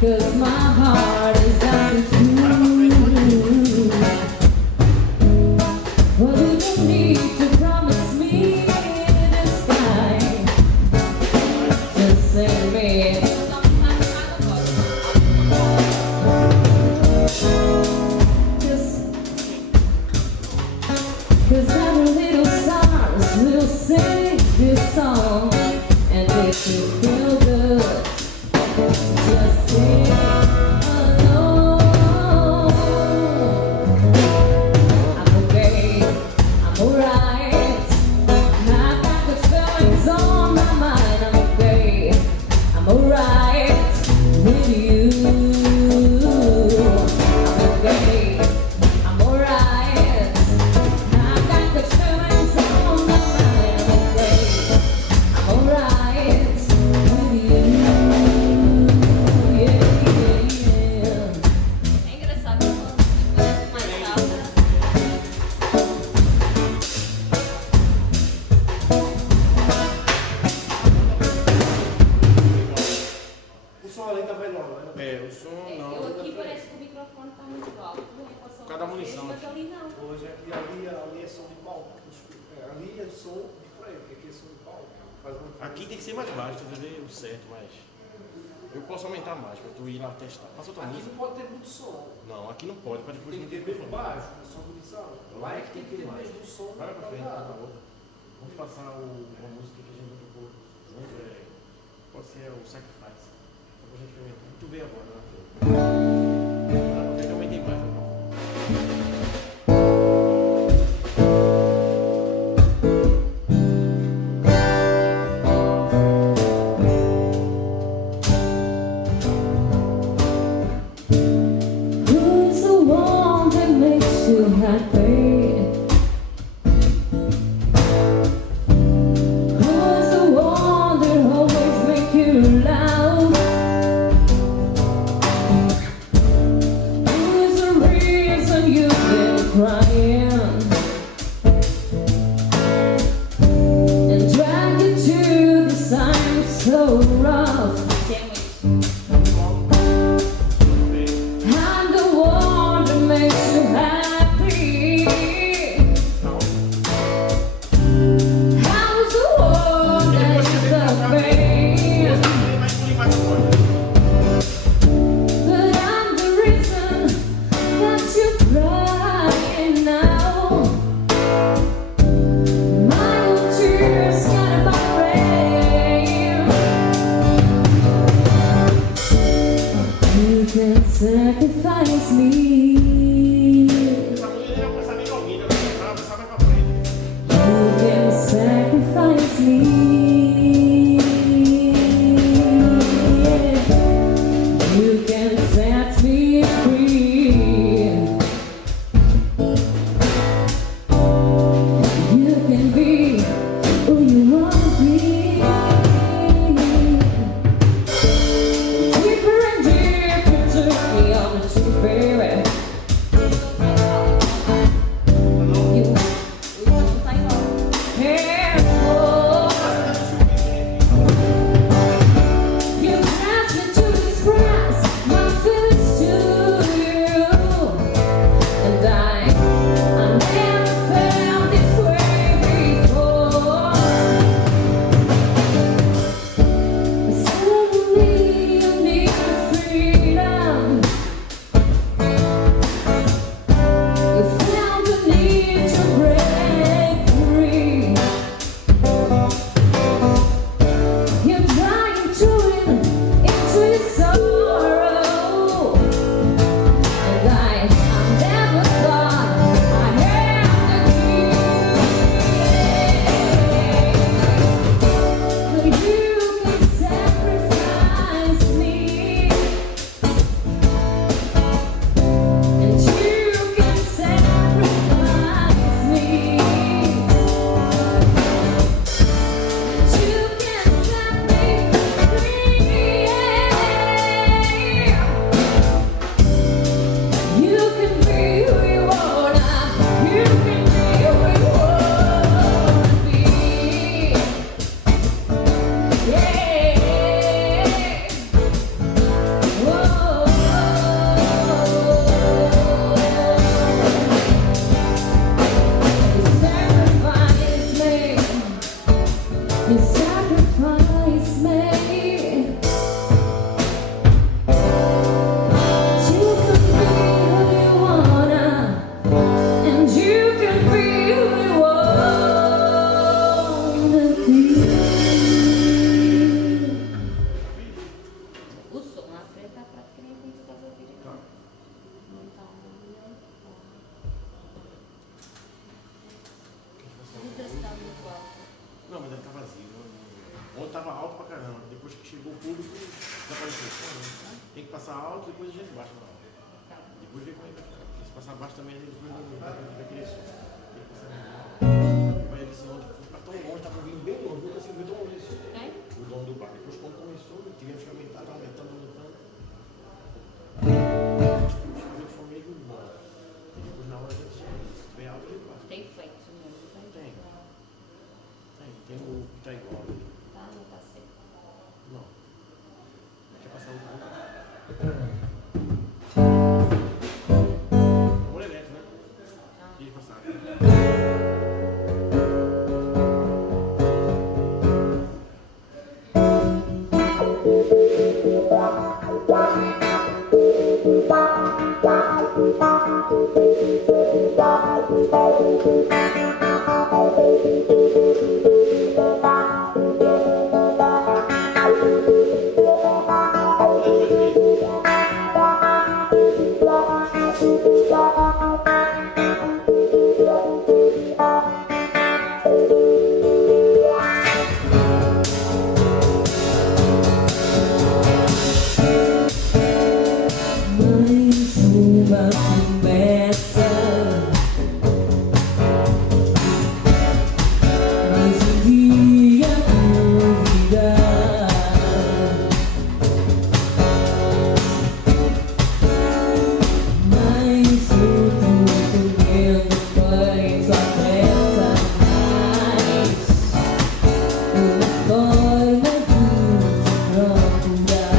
'cause my heart is out to you. Well, you don't need to promise me the sky. Just send me. Cause every little stars will sing this song. And if you feel good, just sing along. I'm okay, I'm alright. I've got good feelings on my mind. I'm okay, I'm alright with you. I'm okay, I'm alright. I've got good feelings on my mind. I'm okay, I'm alright with you. Yeah, yeah. É engraçado quando você mais alta. O som além também não, né? É, o som não. Eu aqui parece que o microfone está muito alto em relação Por causa da a vocês, munição. mas ali não. Hoje é que ali é som de palco. Ali é som diferente, aqui é som de palco. Faz uma diferença. Aqui tem que ser mais baixo, tem que ver o certo, mas eu posso aumentar mais pra tu ir lá testar. Passa outra Aqui música. não pode ter muito som. Não, aqui não pode, para depois Tem não que ter ter mesmo microfone. baixo, som de munição. Lá é que tem que ter mais. mesmo som. Vai pra frente, apagado. por favor. Vamos passar uma música que a gente tocou junto, pode ser o Sacrifice. Só pra gente experimentar. Tu vê agora na frente. Lá pra frente eu aumentei mais, por favor. Who's the one that makes you happy? Who's the one that always makes you laugh? Who's the reason you've been crying and drag you to this time so rough? I'm the one that makes you happy. I'm the one that is the pain. But I'm the reason that you're crying now. My own tears scattered by rain. You can sacrifice me. Essa música já começar bem calminha, vai começar mais pra frente. You can sacrifice me. You can set me free. You can be who you wanna be. Deeper and deeper took me on the trip, baby. Tem que passar alto e depois a gente baixa na alta. Depois vê como é que vai ficar. Porque se passar baixo também, depois não vai querer som. Tem que passar alto. Vai dizer, ficar tão longe, estava vindo bem longe, nunca se viu tão longe isso. O dono do bar. Depois quando começou, tivemos que aumentar, aumentando. Fazer o som mesmo bom. E depois na hora a gente vem alto e baixa. Tem flex mesmo, Tem. Tem o que tá igual. Tá, não tá certo. Não. Quer passar o pouco? Amor elétrico, né? Deixa passar. Mais uma promessa, mais um dia duvidar, mais outro documento faz a pressa, mais uma forma de te procurar.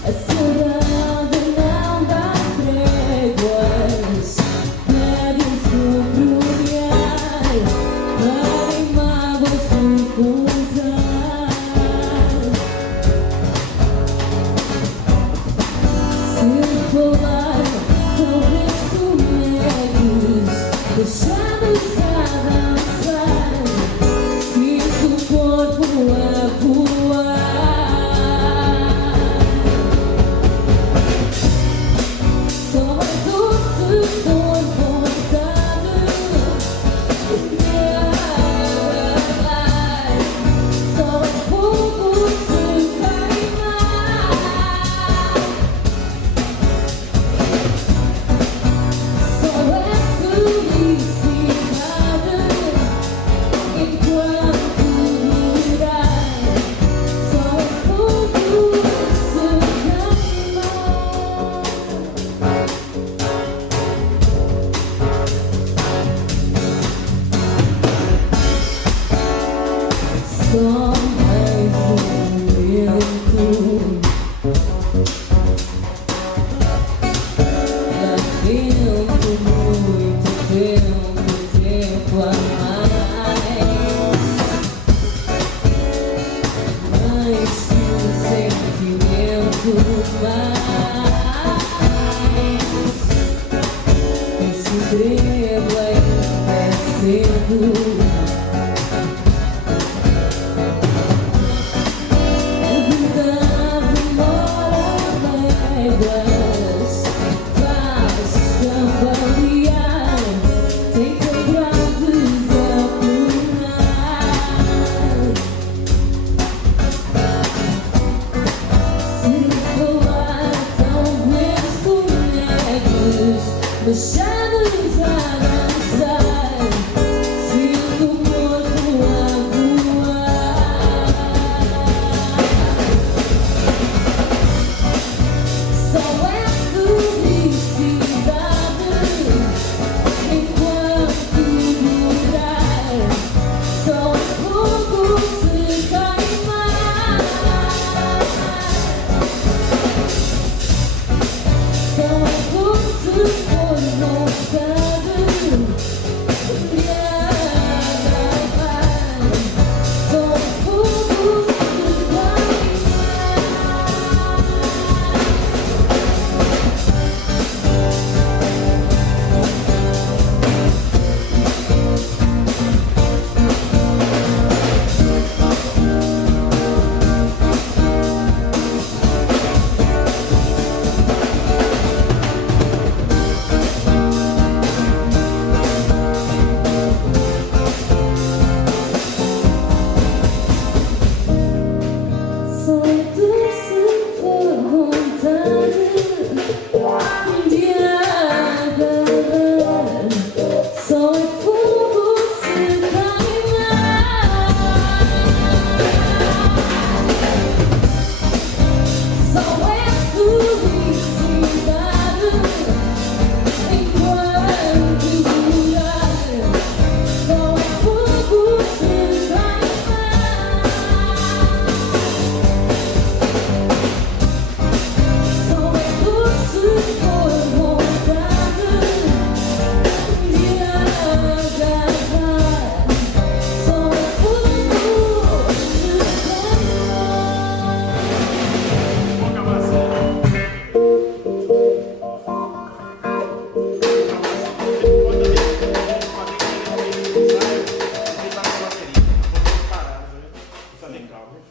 A saudade não dá tréguas, pede-se outro olhar, para em mágoas encontrar. Se falar, talvez tu negues, deixando-se avançar, sinto o corpo a voar. Só é doce por vontade de agarrar, só é fogo se queimar, só é felicidade enquanto durar, só é fogo se queimar. Só mais um momento, lamento muito tempo a mais, mais que um sentimento mais. Esse segredo ainda é cedo. A verdade mora léguas, faz cambalear, tem quebrados a pular. Se falar, talvez tu negues, deixando-nos avançar, sinto o corpo a voar. Só é felicidade enquanto durar, só é fogo se queimar, só é doce por não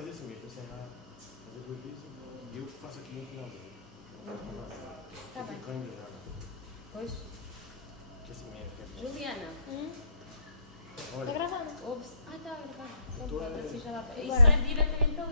fazer assim mesmo, encerrar, fazer tudo isso, e eu faço aqui no finalzinho. Não faço mais nada. Tá bem. Fico ainda já. Pois. Que assim mesmo, que é bom. Juliana. Tá Olha, gravando. Ouve-se. Ah, está a gravar. Eu tô, Pronto, assim já dá para. Isso Bora. sai diretamente ali.